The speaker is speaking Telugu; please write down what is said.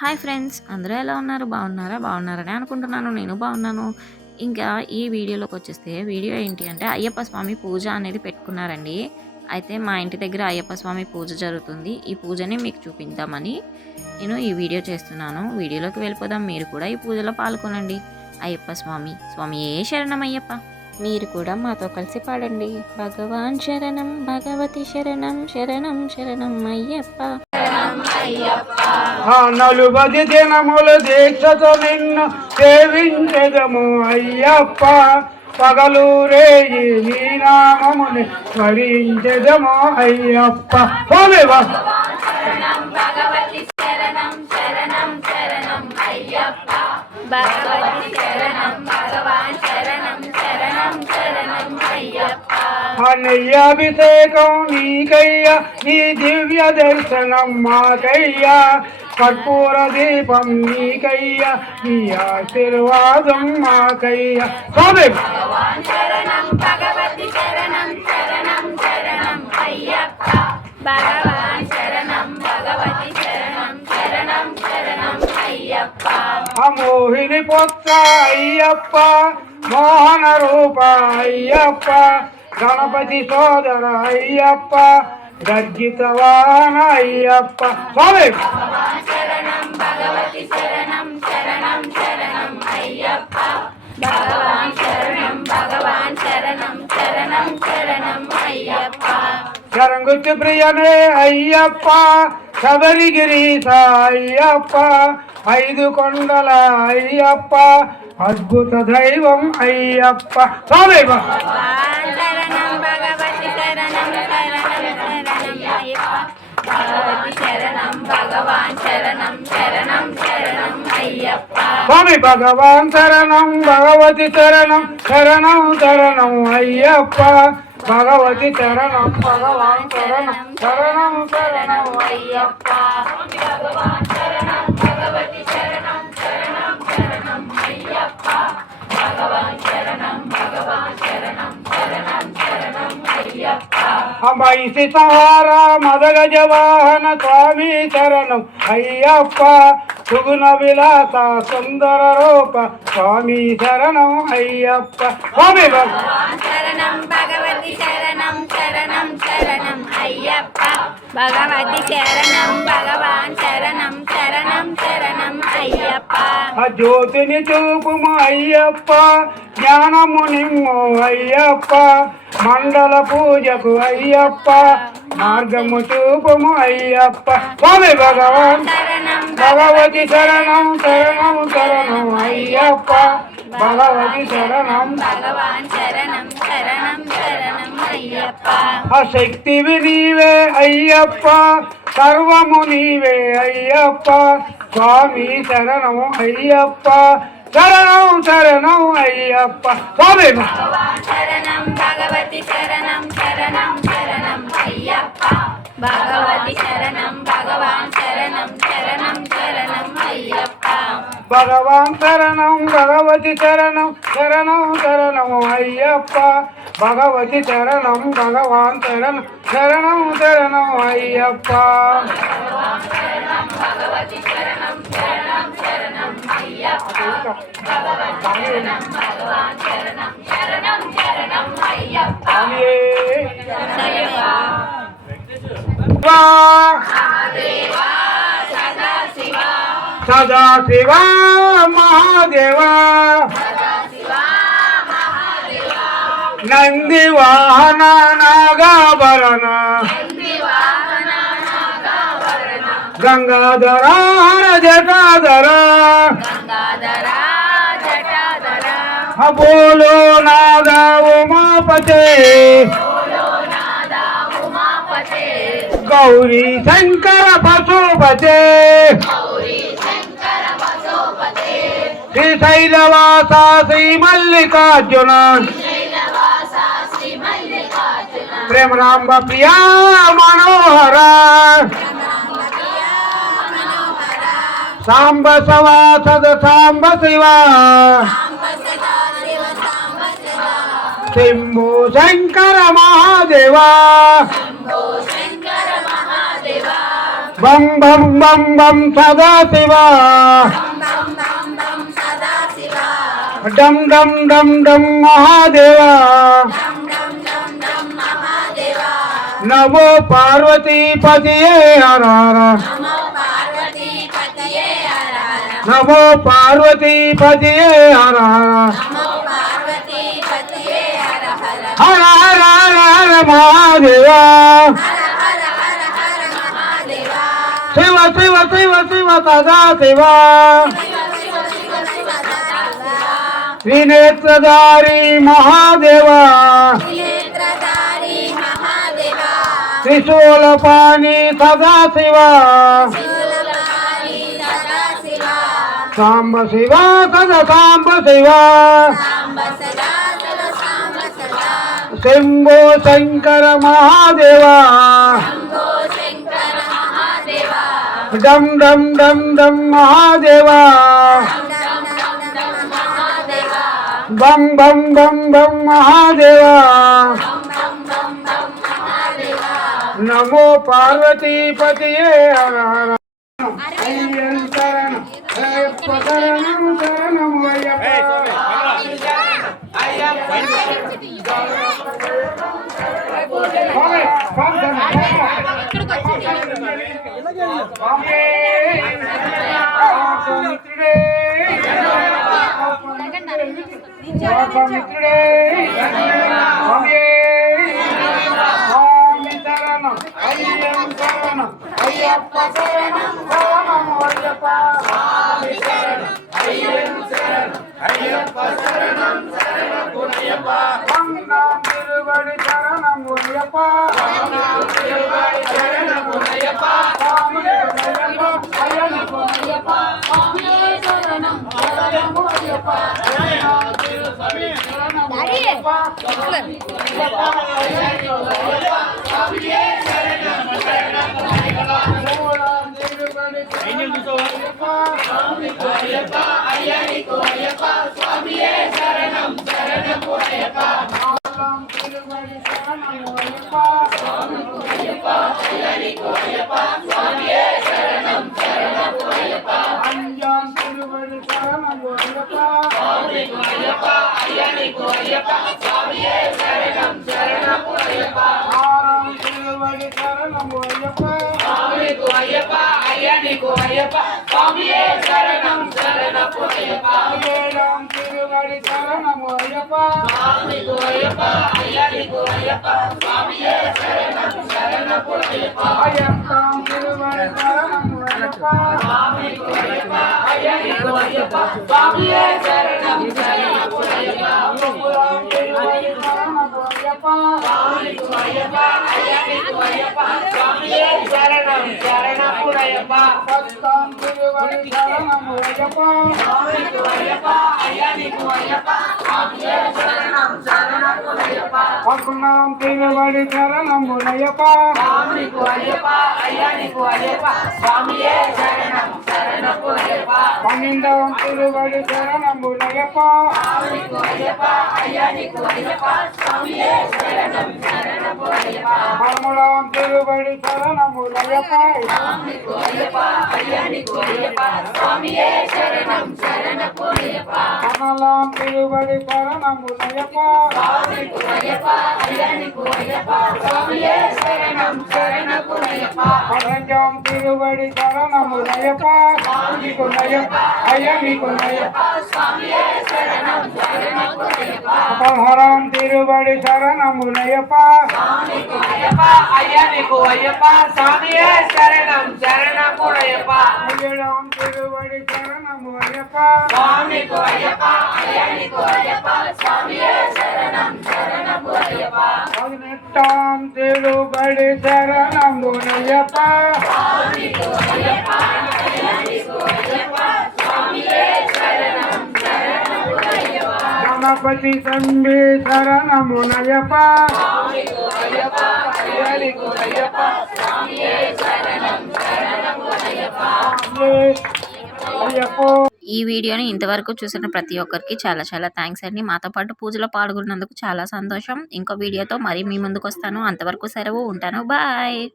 హాయ్ ఫ్రెండ్స్, అందరూ ఎలా ఉన్నారు? బాగున్నారా? బాగున్నారని అనుకుంటున్నాను. నేను బాగున్నాను. ఇంకా ఈ వీడియోలోకొచ్చేస్తే వీడియో ఏంటి అంటే అయ్యప్ప స్వామి పూజ అనేది పెట్టుకున్నారండి. అయితే మా ఇంటి దగ్గర అయ్యప్ప స్వామి పూజ జరుగుతుంది. ఈ పూజని మీకు చూపిద్దామని నేను ఈ వీడియో చేస్తున్నాను. వీడియోలోకి వెళ్ళిపోదాం. మీరు కూడా ఈ పూజలో పాల్గొనండి. అయ్యప్ప స్వామి స్వామియే శరణమయ్యప్ప. మీరు కూడా మాతో కలిసి పాడండి. భగవాన్ శరణం, భగవతి శరణం, శరణం శరణం అయ్యప్ప. నలుబది దినముల దీక్షతో నిన్ను సేవించెదము అయ్యప్ప. పగలు రేయి నీ నామముని స్మరించెదము అయ్యప్ప. నెయ్యాభిషేకం నీకయ్యా, నీ దివ్య దర్శనం మాకయ్యా. కర్పూర దీపం నీకయ్యా, నీ ఆశీర్వాదం మాకయ్యా. స్వామి మోహిని పుత్ర అయ్యప్ప, మోహన రూప అయ్యప్ప, గణపతి సోదర అయ్యప్ప, గర్జితవాన అయ్యప్ప. స్వామి శరంగుత్తి ప్రియనే అయ్యప్ప, శబరిగిరీశ అయ్యప్ప, ఐదు కొండల అయ్యప్ప, అద్భుత దైవం అయ్యప్ప. స్వామి స్వామి భగవాన్ శరణం, భగవతి శరణం, శరణం శరణం అయ్యప్ప. భగవతి శరణం, భగవాన్ శరణం, శరణం శరణం అయ్యప్ప. మైసి సంహార మదగజ వాహన స్వామి శరణం అయ్యప్ప. సుగుణ విలాస సుందర రూప స్వామి శరణం అయ్యప్ప. స్వామి భగవతి శరణం, శరణం శరణం అయ్యప్ప. భగవతి శరణం, భగవాన్ శరణం, శరణం శరణం అయ్యప్ప. జ్యోతిని చూపుము అయ్యప్ప, జ్ఞానము నిమ్ము అయ్యప్ప. మండల పూజకు అయ్యప్ప, మార్గము చూపుము అయ్యప్ప. స్వామి భగవాన్ భగవతి శరణం, శరణం శరణం అయ్యప్ప. భగవతి శరణం, భగవాన్ శరణం, శరణం శరణం అయ్యప్ప. శక్తివి నీవే అయ్యప్ప, సర్వము నీవే అయ్యప్ప. స్వామి శరణం అయ్యప్ప, శరణం శరణం అయ్యప్ప. స్వామి శరణం, భగవతి శరణం, శరణం శరణం అయ్యప్ప. భగవతి శరణం, భగవాన్ శరణం, శరణం శరణం అయ్యప్ప. భగవాన్ శరణం, భగవతి శరణం, శరణం శరణం అయ్యప్ప. భగవతి శరణం, భగవాన్ శరణం, శరణం శరణం అయ్యప్ప. భగవతి శరణం, శరణం శరణం అయ్యప్ప. భగవాన్ శరణం, శరణం శరణం అయ్యప్ప. సదా శివ మహాదేవ, నంది వాహన నాగాభరణ, గంగాధర జటాధర, బోలో నాద ఉమాపతే, గౌరీ శంకర పశుపతే, శ్రీశైలవాస శ్రీ మల్లికార్జున, ప్రేమరాంబ ప్రియా మనోహర, సాంబ సవాసద సాంబ శివ, శంభో శంకర మహాదేవ, బం బం బం బం సదాశివ డమ్ డమ్ డమ్ డమ్ మహాదేవ నమో పార్వతీపతియే హర హర నమో పార్వతీపతియే హర హర హర హర హర మహాదేవ శివ శివ శివ శివ సదా శివ త్రినేత్రధారి మహాదేవ త్రిశూలపాణి సదా శివ సాంబ శివ సదా సాంబ శివ శంభో శంకర మహాదేవ డమ్ డమ్ డమ్ డమ్ మహాదేవ బం బం బం బం మహాదేవ నమో పార్వతీపతియే హర హర అయ్యం శరణం అయ్యప్ప శరణం శరణం అయ్యప్ప మిత్రుడే శరణం అయ్యం శరణం అయ్యప్ప శరణం శరణం అయ్యప్ప అయ్యప్ప శరణం శరణమయ్యప్ప వందనం తిరువడి శరణమయ్యప్ప శరణమయ్యప్ప అయ్యప్ప శరణం శరణమయ్యప్ప పద్మనాం తిరువడి శరణమునయ్యప్ప పన్నెండాం తిరువడి శరణమునయ్యప్ప పదమూడాం తిరువడి శరణమునయ్యప్ప పద్నాలాం తిరువడి శరణమునయ్యప్ప పదహాం తిరువడి శరణమునయ్యప్ప పదహారాం తిరువడి శరణమునయ్యప్ప పదిహేడాం తిరువడి శరణమునయ్యప్ప పదినెట్టాం తిరువడి శరణమునయ్యప్ప గణపతి తంబి శరణమునయ్యప్ప ఈ వీడియోని ఇంతవరకు చూసిన ప్రతి ఒక్కరికి చాలా చాలా థ్యాంక్స్ అండి. మాతో పాటు పూజలో పాల్గొన్నందుకు చాలా సంతోషం. ఇంకో వీడియోతో మరీ మీ ముందుకు వస్తాను. అంతవరకు సెలవు. ఉంటాను. బాయ్.